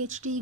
HD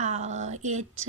8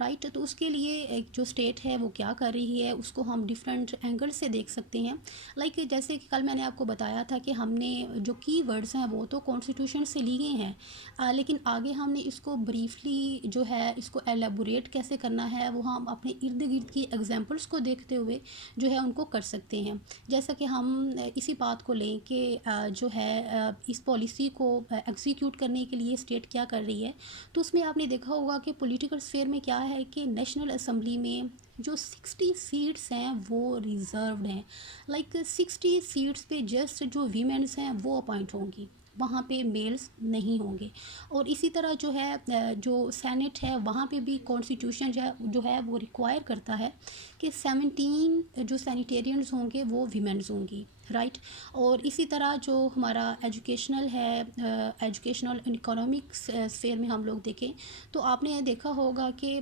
right. تو اس کے لیے ایک جو اسٹیٹ ہے وہ کیا کر رہی ہے اس کو ہم ڈفرینٹ اینگل سے دیکھ سکتے ہیں. لائک جیسے کہ کل میں نے آپ کو بتایا تھا کہ ہم نے جو کی ورڈز ہیں وہ تو کانسٹیٹیوشن سے لی گئے ہیں، لیکن آگے ہم نے اس کو بریفلی جو ہے اس کو ایلیبوریٹ کیسے کرنا ہے وہ ہم اپنے ارد گرد کی ایگزامپلس کو دیکھتے ہوئے جو ہے ان کو کر سکتے ہیں. جیسا کہ ہم اسی بات کو لیں کہ جو ہے اس پالیسی کو ایگزیکیوٹ کرنے کے لیے اسٹیٹ کیا کر رہی ہے، تو اس میں آپ نے دیکھا ہوگا کہ پولیٹیکل اسفیئر میں کیا ہے کہ نیشنل اسمبلی میں جو 60 سیٹس ہیں وہ ریزروڈ ہیں. لائک 60 سیٹس پہ جسٹ جو ویمنس ہیں وہ اپوائنٹ ہوں گی، وہاں پہ میلز نہیں ہوں گے. اور اسی طرح جو ہے جو سینٹ ہے وہاں پہ بھی کانسٹیٹیوشن جو ہے وہ ریکوائر کرتا ہے کہ 17 جو سینیٹیرینز ہوں گے وہ ویمنز ہوں گی، رائٹ. اور اسی طرح جو ہمارا ایجوکیشنل ہے، ایجوکیشنل اینڈ اکنامک اسفیئر میں ہم لوگ دیکھیں تو آپ نے دیکھا ہوگا کہ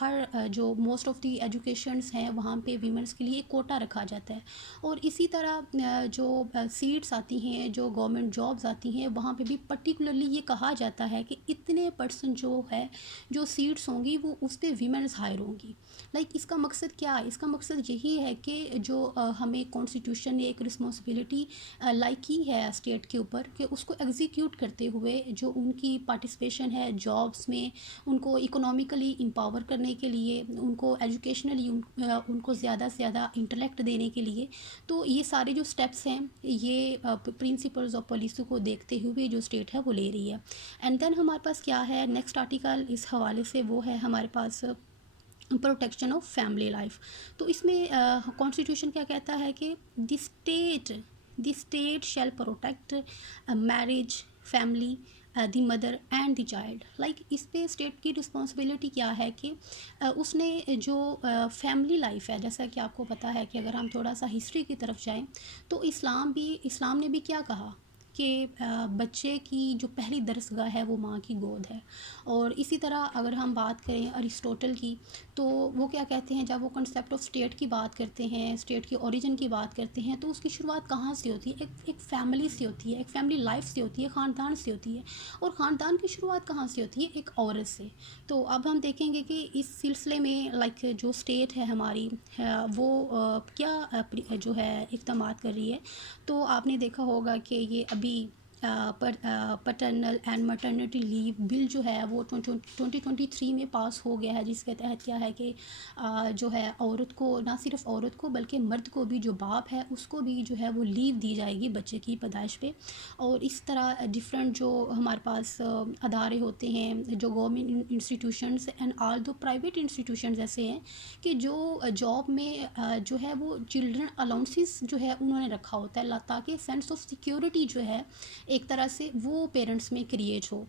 ہر جو موسٹ آف دی ایجوکیشنس ہیں وہاں پہ ویمنس کے لیے ایک کوٹا رکھا جاتا ہے. اور اسی طرح جو سیٹس آتی ہیں، جو گورنمنٹ جابز آتی ہیں، وہاں پہ بھی پرٹیکولرلی یہ کہا جاتا ہے کہ اتنے پرسنٹ جو ہے جو سیٹس ہوں گی وہ اس پہ ویمنس ہائر ہوں گی. لائک اس کا مقصد کیا ہے؟ اس کا مقصد یہی ہے کہ جو ہمیں کانسٹیٹیوشن نے ایک رسپانسبلٹی لائک کی ہے اسٹیٹ کے اوپر کہ اس کو ایگزیکیوٹ کرتے ہوئے جو ان کی پارٹیسپیشن ہے جابس میں، ان کو اکنامکلی امپاور کرنے کے لیے، ان کو ایجوکیشنلی ان کو زیادہ سے زیادہ انٹلیکٹ دینے کے لیے. تو یہ سارے جو اسٹیپس ہیں یہ پرنسپلز آف پالیسی کو دیکھتے ہوئے جو اسٹیٹ ہے وہ لے رہی ہے. اینڈ دین ہمارے پاس کیا ہے نیکسٹ آرٹیکل اس حوالے سے، وہ ہے ہمارے پاس پروٹیکشن آف فیملی لائف. تو اس میں کانسٹیٹیوشن کیا کہتا ہے کہ the state shall protect marriage, family, the mother and the child. Like اس پہ اسٹیٹ کی رسپانسبلٹی کیا ہے کہ اس نے جو فیملی لائف ہے، جیسا کہ آپ کو پتہ ہے کہ اگر ہم تھوڑا سا ہسٹری کی طرف جائیں تو اسلام نے بھی کیا کہا کہ بچے کی جو پہلی درسگاہ ہے وہ ماں کی گود ہے. اور اسی طرح اگر ہم بات کریں ارسطوٹل کی تو وہ کیا کہتے ہیں، جب وہ کنسیپٹ آف اسٹیٹ کی بات کرتے ہیں، اسٹیٹ کی اوریجن کی بات کرتے ہیں، تو اس کی شروعات کہاں سے ہوتی ہے؟ ایک فیملی سے ہوتی ہے، ایک فیملی لائف سے ہوتی ہے، خاندان سے ہوتی ہے. اور خاندان کی شروعات کہاں سے ہوتی ہے؟ ایک عورت سے. تو اب ہم دیکھیں گے کہ اس سلسلے میں لائک جو اسٹیٹ ہے ہماری وہ کیا جو ہے اقدامات کر رہی ہے. تو آپ نے دیکھا ہوگا کہ یہ ابھی پٹرنل اینڈ مٹرنٹی لیو بل جو ہے وہ 2023 میں پاس ہو گیا ہے، جس کے تحت کیا ہے کہ جو ہے عورت کو، نہ صرف عورت کو بلکہ مرد کو بھی، جو باپ ہے اس کو بھی جو ہے وہ لیو دی جائے گی بچے کی پیدائش پہ. اور اس طرح ڈفرینٹ جو ہمارے پاس ادارے ہوتے ہیں، جو گورنمنٹ انسٹیٹیوشنز اینڈ آل دو پرائیویٹ انسٹیٹیوشنز ایسے ہیں کہ جو جاب میں جو ہے وہ چلڈرن الاؤنسز جو ہے انہوں نے رکھا ہوتا ہے تاکہ سینس آف سیکیورٹی جو ہے ایک طرح سے وہ پیرنٹس میں کریٹ ہو.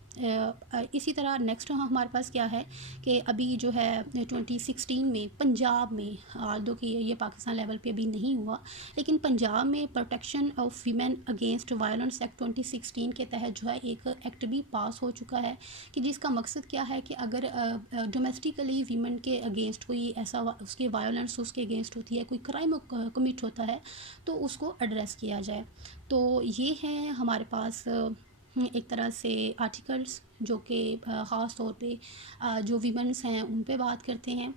اسی طرح نیکسٹ ہمارے پاس کیا ہے کہ ابھی جو ہے 2016 میں پنجاب میں، آلدو کہ یہ پاکستان لیول پہ بھی نہیں ہوا، لیکن پنجاب میں protection of women against violence act 2016 کے تحت جو ہے ایک ایکٹ بھی پاس ہو چکا ہے کہ جس کا مقصد کیا ہے کہ اگر ڈومیسٹیکلی ویمن کے اگینسٹ کوئی ایسا اس کے وائلنس اس کے اگینسٹ ہوتی ہے، کوئی کرائم کمٹ ہوتا ہے تو اس کو ایڈریس کیا جائے. تو یہ ہیں ہمارے پاس ایک طرح سے آرٹیکلس جو کہ خاص طور پہ جو ویمنس ہیں ان پہ بات کرتے ہیں.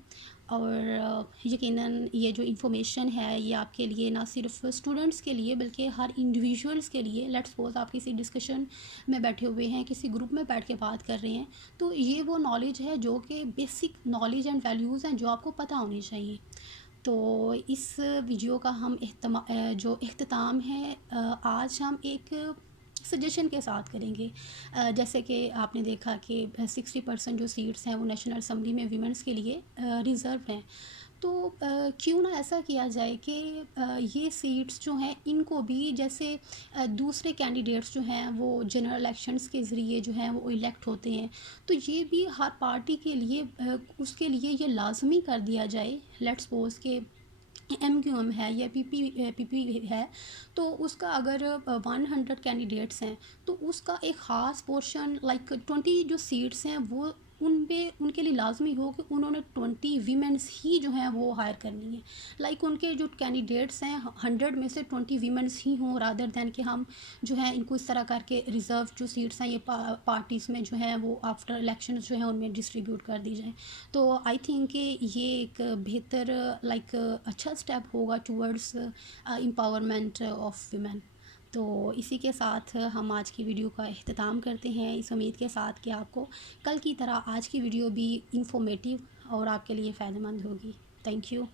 اور یقیناً یہ جو انفارمیشن ہے یہ آپ کے لیے نہ صرف اسٹوڈنٹس کے لیے بلکہ ہر انڈیویژولس کے لیے، لیٹ سپوز آپ کسی ڈسکشن میں بیٹھے ہوئے ہیں، کسی گروپ میں بیٹھ کے بات کر رہے ہیں، تو یہ وہ نالج ہے جو کہ بیسک نالج اینڈ ویلیوز ہیں جو آپ کو پتہ ہونی چاہیے. تو اس ویڈیو کا ہم جو اختتام ہے آج ہم ایک سجیشن کے ساتھ کریں گے. جیسے کہ آپ نے دیکھا کہ 60% جو سیٹس ہیں وہ نیشنل اسمبلی میں ویمنس کے لیے ریزرو ہیں. تو کیوں نہ ایسا کیا جائے کہ یہ سیٹس جو ہیں ان کو بھی جیسے دوسرے کینڈیڈیٹس جو ہیں وہ جنرل الیکشنز کے ذریعے جو ہیں وہ الیکٹ ہوتے ہیں، تو یہ بھی ہر پارٹی کے لیے اس کے لیے یہ لازمی کر دیا جائے. لیٹ سپوز کہ ایم کیو ایم ہے یا پی پی ہے، تو اس کا اگر 100 کینڈیڈیٹس ہیں تو اس کا ایک خاص پورشن لائک 20 جو سیٹس ہیں وہ ان پہ ان کے لیے لازمی ہو کہ انہوں نے 20 ویمنس ہی جو ہیں وہ ہائر کرنی ہے. لائک ان کے جو کینڈیڈیٹس ہیں 100 میں سے 20 ویمنس ہی ہوں، رادر دین کہ ہم جو ہے ان کو اس طرح کر کے ریزرو جو سیٹس ہیں یہ پارٹیز میں جو ہیں وہ آفٹر الیکشنز جو ہیں ان میں ڈسٹریبیوٹ کر دی جائیں. تو آئی تھنک کہ یہ ایک بہتر لائک اچھا اسٹیپ ہوگا ٹورڈس امپاورمنٹ آف ویمن. تو اسی کے ساتھ ہم آج کی ویڈیو کا اختتام کرتے ہیں، اس امید کے ساتھ کہ آپ کو کل کی طرح آج کی ویڈیو بھی انفارمیٹیو اور آپ کے لیے فائدہ مند ہوگی. Thank you.